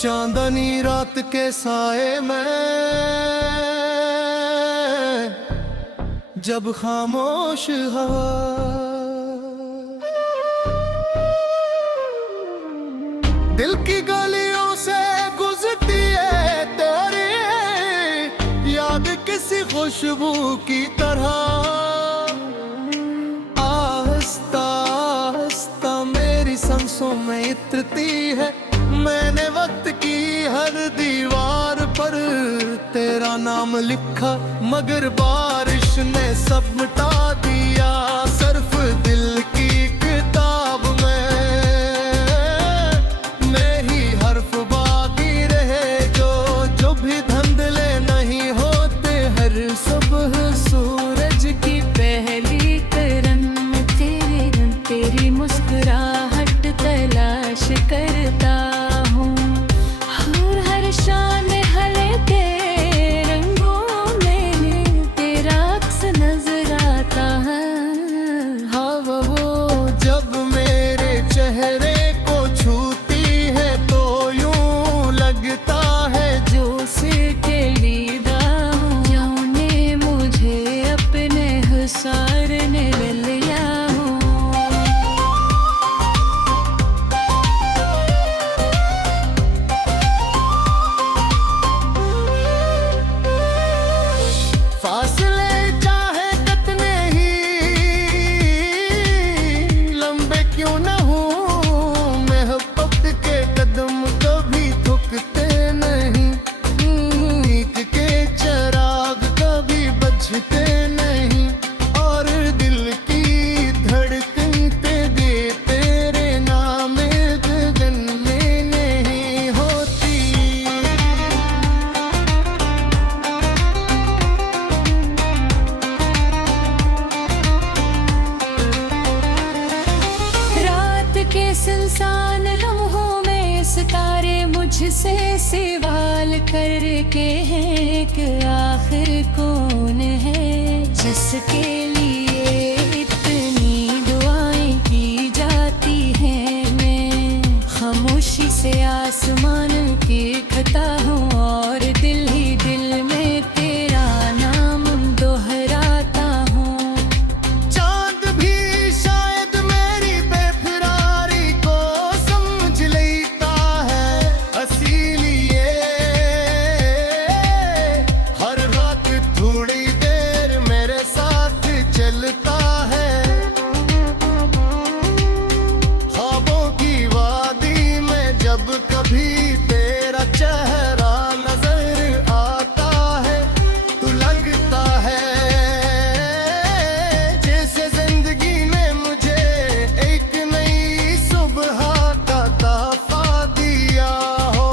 चांदनी रात के साए में जब खामोश हवा दिल की गलियों से गुजरती है तेरी याद किसी खुशबू की तरह आहिस्ता आहिस्ता मेरी सांसों में इतरती है। मैंने वक्त की हर दीवार पर तेरा नाम लिखा मगर बारिश ने सब मिटा दिया सिर्फ दिल की किताब में ही हर्फ बाकी रहे जो भी धंधले नहीं होते। हर सुबह सूरज की पहली किरण में तेरी मुस्कुराहट तलाश करता हूँ। हर शाम हल्के रंगों में तेरा अक्स नजर आता है। हाँ वो जब मेरे चेहरे को छूती है तो यूं लगता है जोश के लीदा हूँ जाने मुझे अपने हुसार ने ले लिया हूँ। फासले चाहे कितने ही लंबे क्यों न हों मोहब्बत के कदम कभी थकते नहीं। नीक के चिराग कभी बुझते नहीं और दिल की धड़कन तेरे तेरे नाम गगन में नहीं होती। रात के सुनसान लम्हों में सितारे मुझसे सवाल करके हैं कि आखिर कौन है जिसके लिए इतनी दुआएं की जाती हैं। मैं खामोशी से आसमान की खता हूँ और दिल ही दिल में तेरा नाम दोहराता हूँ। चांद भी शायद मेरी बेफिरारी को समझ लेता है इसीलिए हर रात थोड़ी देर मेरे साथ चलता है। ख्वाबों की वादी में जब कभी तेरा चेहरा नजर आता है तो लगता है जैसे जिंदगी ने मुझे एक नई सुबह का तोहफा दिया हो।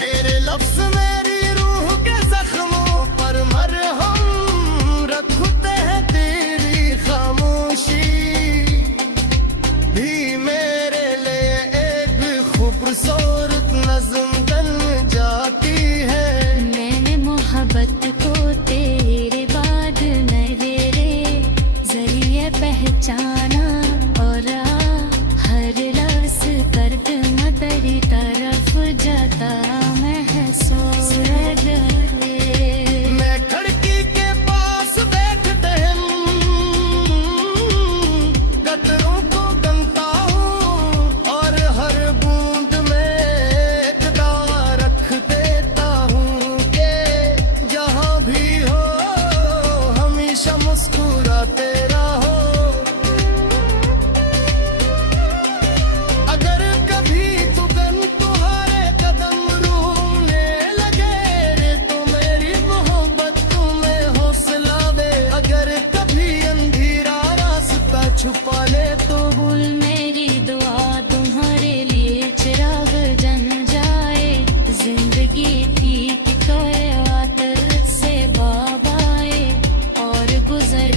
तेरे लफ्ज मेरी रूह के जख्मों पर मरहम रखते हैं। तेरी खामोशी भी मेरे लिए एक खूबसूरत नज़्म बन जाती है। मैंने मोहब्बत को तेरे बाद मेरे जरिए पहचाना और हर लफ्ज दर्द तेरी तरफ जाता महसूस मैं खिड़की के पास बैठते कतरों को गनता हूँ और हर बूंद में एक दावा रख देता हूँ कि जहाँ भी हो हमेशा मुस्कुराते रहो। अगर कभी तुगन तुम्हारे कदम रूने लगे रे तो मेरी मोहब्बत तुम्हें हौसला दे। अगर कभी अंधेरा रास्ता छुपा ले तो भूल मेरी दुआ तुम्हारे लिए चिराग जल जाए। जिंदगी ठीक तो आतर से बाब आए और गुजर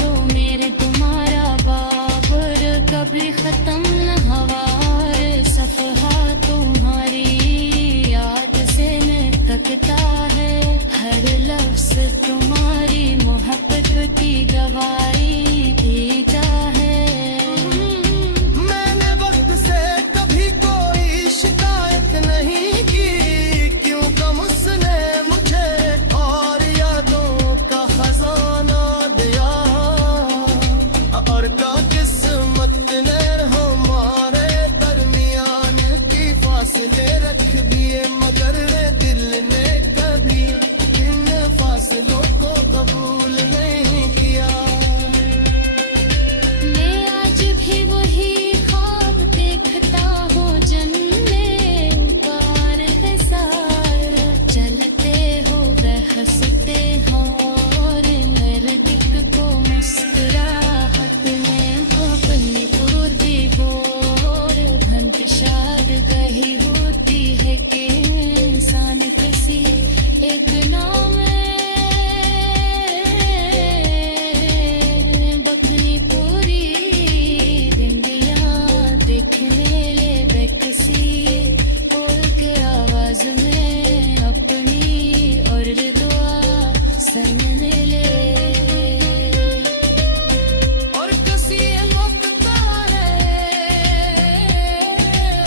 दो मेरे तुम्हारा बाबर कभी खत्म न हवार सफहा तुम्हारी याद से मैं तकता है। हर लफ्ज तुम्हारी मोहब्बत की गवाही देता है। मैंने वक्त से हंसते हो और नर्गित को मुस्कुराहट में अपनी पूर्वी बोर धन शाद कही होती है कि इंसान किसी एक नाम बखनी पूरी दिंदिया देखने ले बेकसी बोल के आवाज में अपनी और दुआ सुनने ले और कसी वक्ता है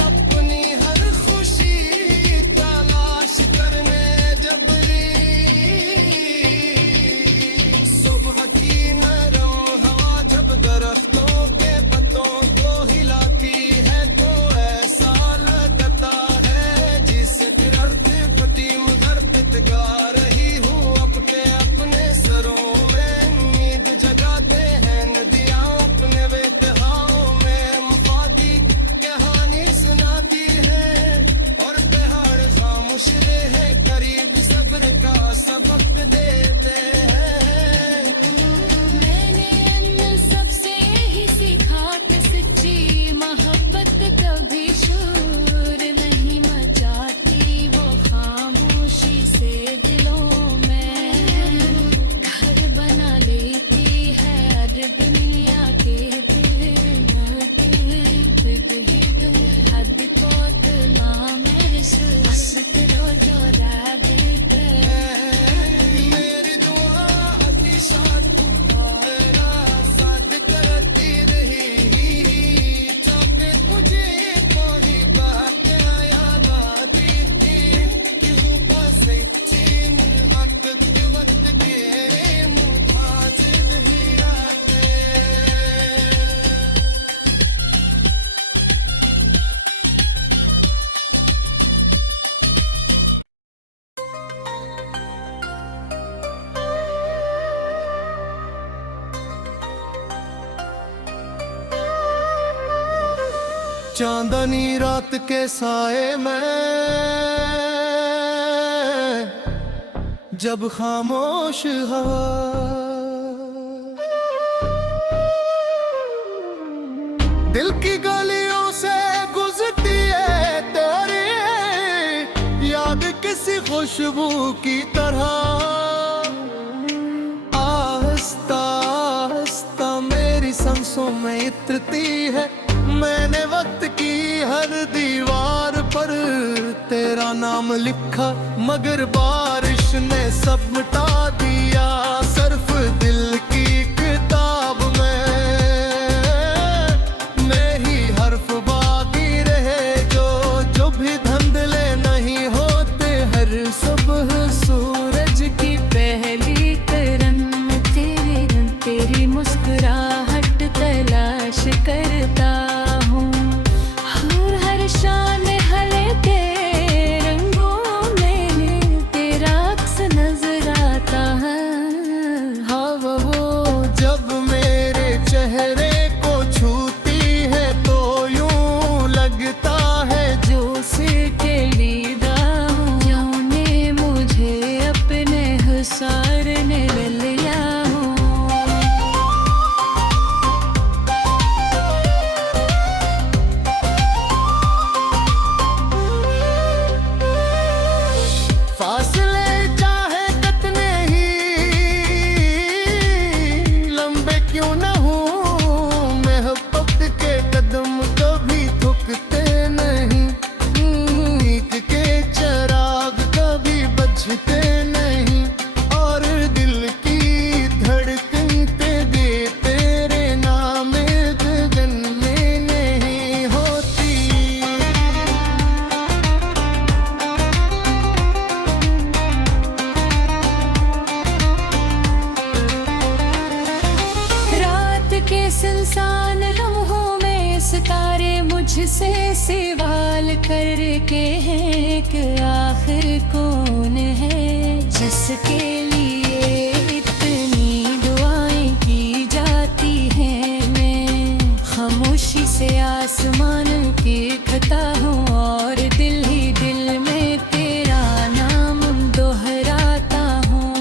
अपनी हर खुशी तलाश करने जबरी सुबह की नरम हवा जब दरख्तों के पत्तों को हिलाती है तो ऐसा लगता है जिसे दर्द फटी मगर पिट गा रही हूँ अपने अपने सरों में नींद जगाते हैं नदियाँ अपने बेतहाओं में मुफादी कहानी सुनाती है और पहाड़ खामोश रहे करीब सब्र का सबक देते हैं। मैंने इन सबसे ही सीखा कि सच्ची मोहब्बत कभी शोर नहीं मचाती वो खामोशी से दिलों में घर बना लेती है हर दुनिया के हद को तुला मेरे अस्त्रों जो रागित मेरी दुआ अतिशात तुम्हारा साथ करती रही चाहते तुझे कोई बात याद आती थी क्यों बसे चीन हक वक्त के मुखातिब ही आते। चांदनी रात के साए में जब खामोश हवा दिल की गलियों से गुजरती है तेरी याद किसी खुशबू की तरह आहिस्ता आहिस्ता मेरी सांसों में इतरती है। मैंने वक्त की हर दीवार पर तेरा नाम लिखा मगर बारिश ने सब मिटा दिया सर्फ दिल की किताब में ही हर्फ बाकी रहे जो भी धंधले नहीं होते हर सुबह सूरज की पहली किरण में तेरी मुस्कुराहट तलाश करता हूँ और हर शाम हल्के रंगों में तेरा अक्स नजर आता है। हाँ वो जब मेरे चेहरे को छूती है तो यूं लगता है जो से के लीदा हूँ जाने मुझे अपने हुसारने लिया हूँ। फासले चाहे कितने ही लंबे क्यों न हों मोहब्बत के कदम कभी थकते नहीं नीक के चराग कभी बजते नहीं और दिल की धड़कन तेरे तेरे नाम गगन में नहीं होती। रात के सुनसान लम्हों में सितारे मुझसे सवाल करके हैं कि आखिर कौन है जिसके लिए इतनी दुआएं की जाती हैं। मैं खामोशी से आसमान की खता हूँ और दिल ही दिल में तेरा नाम दोहराता हूँ।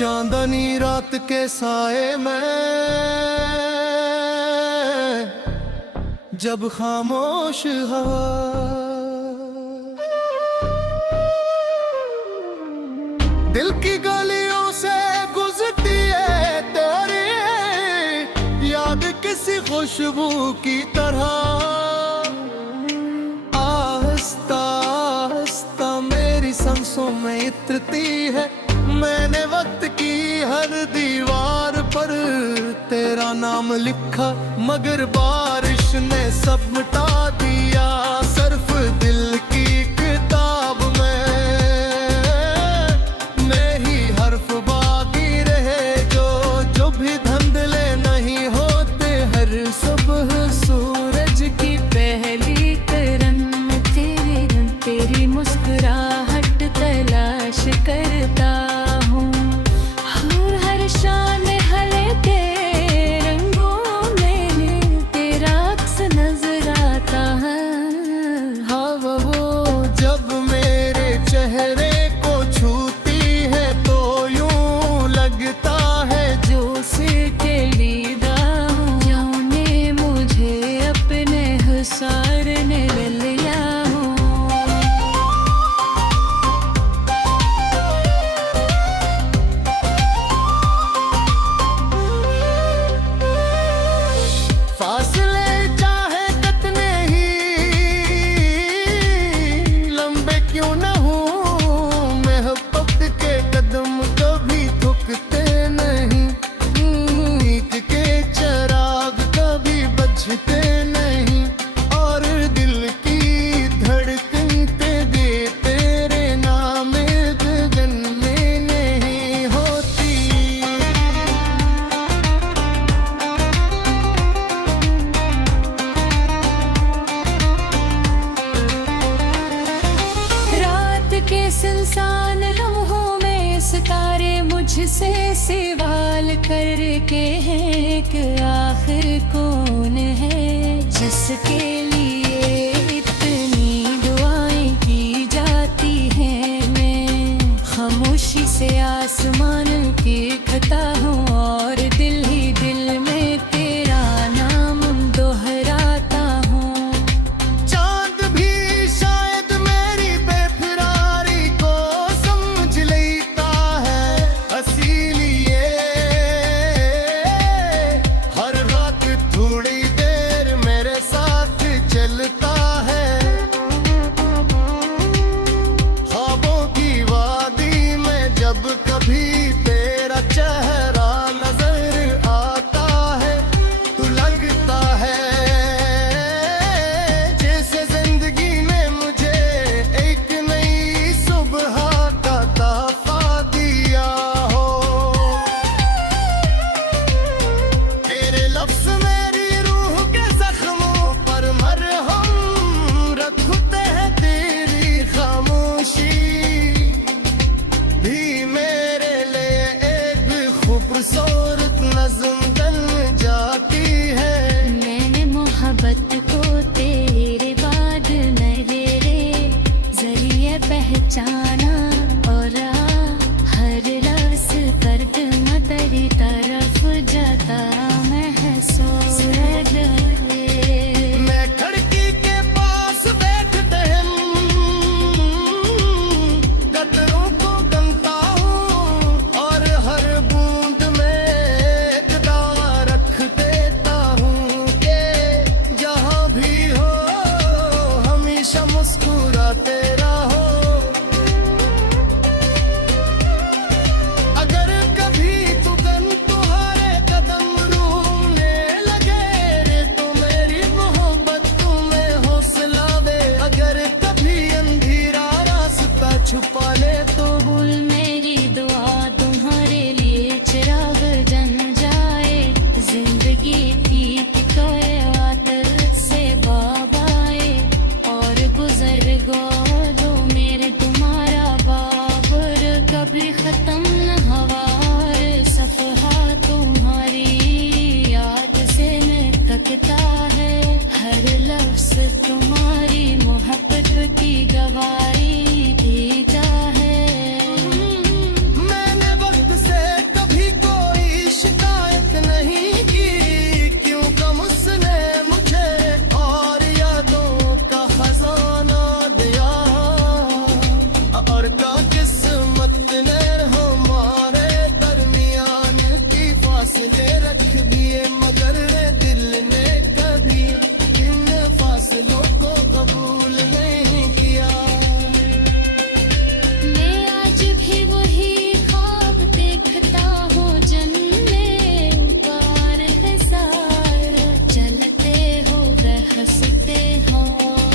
चांदनी रात के साए में जब खामोश हवा दिल की गलियों से गुजरती है तेरी याद किसी खुशबू की तरह आहिस्ता आहिस्ता मेरी सांसों में इतरती है मैंने वक्त की हर दीवार पर तेरा नाम लिखा मगर बारिश ने सब मिटा दिया सिर्फ दिल की किताब में ही हर्फ बाकी रहे जो भी धंधले नहीं होते हर सुबह सूरज की पहली किरण में तेरी मुस्कुराहट तलाश करता हूँ और हर शाम हल्के रंगों में तेरा अक्स नजर आता है हाँ वो जब मेरे चेहरे को छूती है तो यूं लगता है जो सिर के लीदा हूँ जाने मुझे अपने हुसार ने ले लिया हूँ फासले चाहे कितने ही लंबे क्यों न हों मोहब्बत के कदम कभी थकते नहीं नीक के चिराग कभी बुझते नहीं और दिल की धड़कन तेरे तेरे नाम गगन में नहीं होती रात के सुनसान लम्हों में सितारे मुझसे सवाल करके हैं कि आखिर कौन है जिसके लिए इतनी दुआएं की जाती हैं मैं खामोशी से आसमान की खता हूँ और दिल ही दिल में तेरा नाम दोहराता हूँ चांद भी शायद मेरी बेफिरारी को समझ लेता है इसीलिए हर रात थोड़ी देर मेरे साथ चलता है ख्वाबों की वादी में जब कभी तेरा चेहरा नजर आता है तो लगता है जैसे जिंदगी ने मुझे एक नई सुबह का तोहफा दिया हो तेरे लफ्ज मेरी रूह के जख्मों पर मरहम रखते हैं तेरी खामोशी भी मेरे लिए एक खूबसूरत नज़्म बन जाती है मैंने मोहब्बत को तेरे बाद मेरे जरिए पहचाना और हर लफ्ज पर तेरी तरफ जाता महसूस मैं खिड़की के पास बैठते हम कतरों को गमता हूँ और हर बूंद में इक़्तिदा रख देता हूँ कि जहाँ भी हो हमेशा मुस्कुराते रहो अगर कभी तुम्हारे कदम रूठने लगे रे तो मेरी मोहब्बत तुम्हें हौसला दे अगर कभी अंधेरा रास्ता छुपा ले तो भूल मेरी दुआ तुम्हारे लिए चिराग जल जाए जिंदगी थी कयामत से बाबाए और गुजर गो दो मेरे तुम्हारा बाबर कभी खत्म न हवार सफहा तुम्हारी याद से महकता है हर लफ्ज तुम्हारी मोहब्बत की गवाही देता है मैंने वक्त से हंसते हो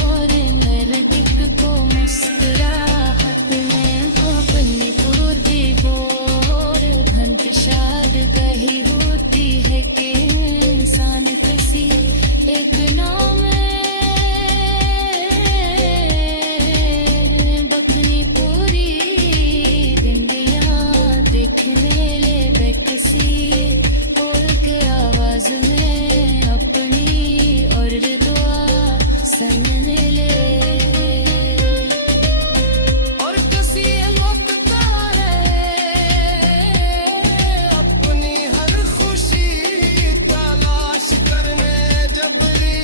और नर्तिक को मुस्कुराहट में अपनी पूरी बोर घन पिशाद गही होती है कि इंसान किसी एक नाम बखनी पूरी दिंदिया देखने ले बेकसी बोल के आवाज में अपनी और दुआ सुनने ले और किसी वक्त है अपनी हर खुशी तलाश करने जबरी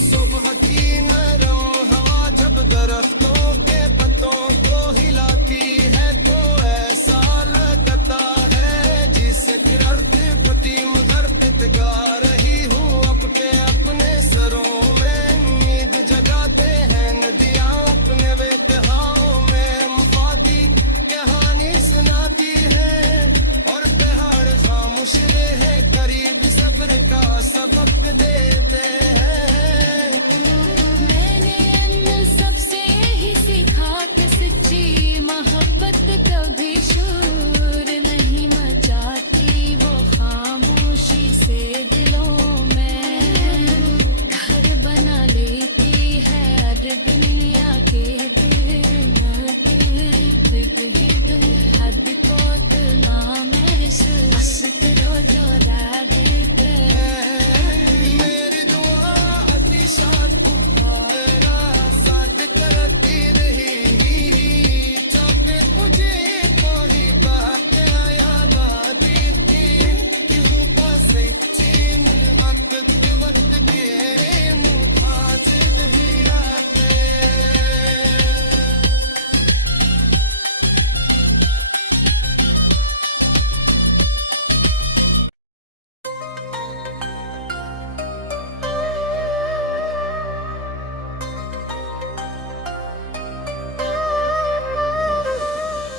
सुबह की नरम हवा जब दरख्तों के पत्तों को हिलाती है तो ऐसा लगता है जिसे पति मगर पिट गा रही हूँ अपने सरों में नींद जगाते हैं नदियाँ अपने बेतहाओं में मुफादी कहानी सुनाती है और पहाड़ खामोश रहे करीब सब्र का सबक देते हैं। मैंने इन सबसे ही सीखा कि सच्ची मोहब्बत कभी शोर नहीं मचाती वो खामोशी से दिलों में घर बना लेती है हर दुनिया के हद को तुलना में अस्त्र जो देते मेरी दुआ अतिशात तुम्हारा साथ करती रही चाहते मुझे कोई बात याद आती थी क्यों पासे चीन वक्त के मुखातिब ही आते।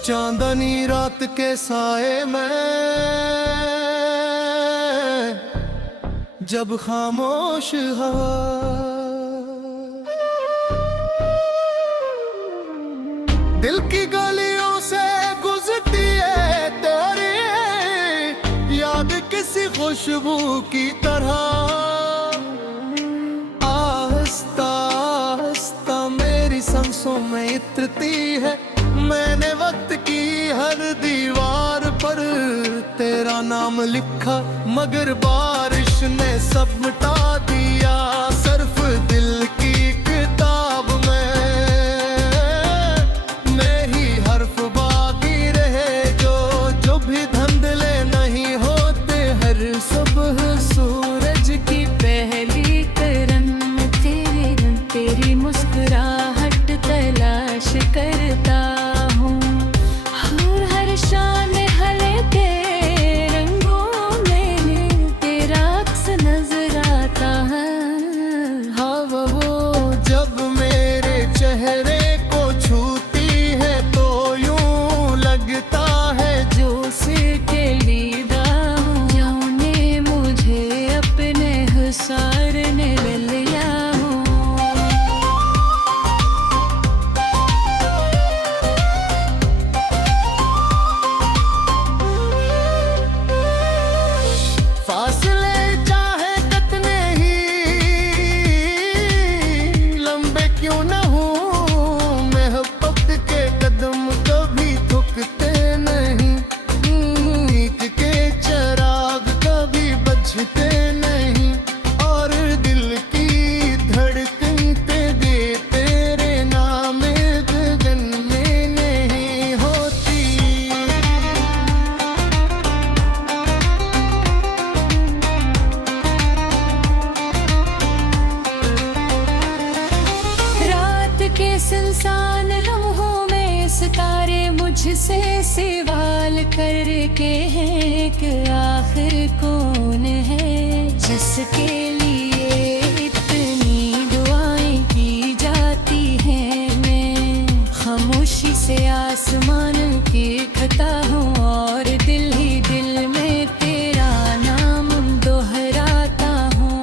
चांदनी रात के साए में जब खामोश हवा दिल की गलियों से गुजरती है तेरी याद किसी खुशबू की तरह आहिस्ता आहिस्ता मेरी सांसों में इतरती है। मैंने वक्त की हर दीवार पर तेरा नाम लिखा मगर बारिश ने सब मिटा दिया सिर्फ दिल की किताब में ही हर्फ बाकी रहे जो भी धंधले नहीं होते हर सुबह सूरज की पहली किरण में तेरी मुस्कुराहट तलाश करता हूँ और हर शाम हल्के रंगों में तेरा अक्स नजर आता है। हाँ वो जब मेरे चेहरे को छूती है तो यूं लगता है जो सिर के लीदा हूँ जाने मुझे अपने हुसारने ले लिया हूँ। फासले चाहे कितने ही लंबे क्यों न हो मोहब्बत के कदम कभी थकते नहीं नीक के चिराग कभी बुझते नहीं और दिल की धड़कन तेरे नाम गगन में नहीं होती। रात के सुनसान लम्हों में सितारे मुझसे सवाल करके हैं कि आखिर कौन है जिसके लिए इतनी दुआएं की जाती हैं। मैं खामोशी से आसमान की खता हूँ और दिल ही दिल में तेरा नाम दोहराता हूँ।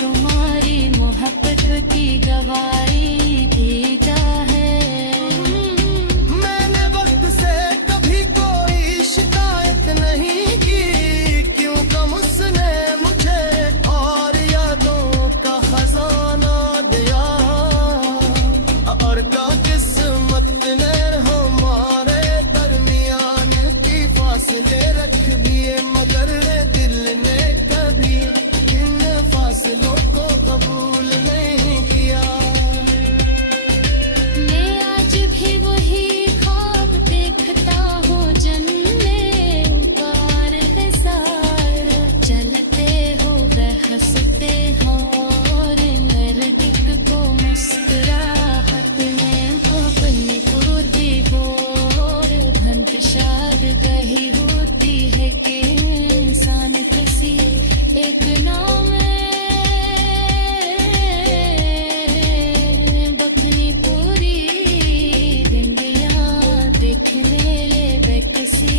तुम्हारी मोहब्बत की गवाही देता है। मैंने वक्त से कभी कोई शिकायत नहीं की, क्यों कम उसने मुझे और यादों का खजाना दिया। और का किस्मत ने हमारे दरमियान की फासले रख दिए, मगर दिल ने कभी इन फासलों को कबूल नहीं किया। मैं आज भी वही ख्वाब देखता हूँ, जन्नत पार है सारा। चलते हो वह हंसते हो और नर्गिक को मुस्कुराहट में हो, अपनी पूरी बोर धन पिशाद गही होती है कि इंसान किसी एक नाम बखनी पूरी दुनिया देखने ले बेकसी।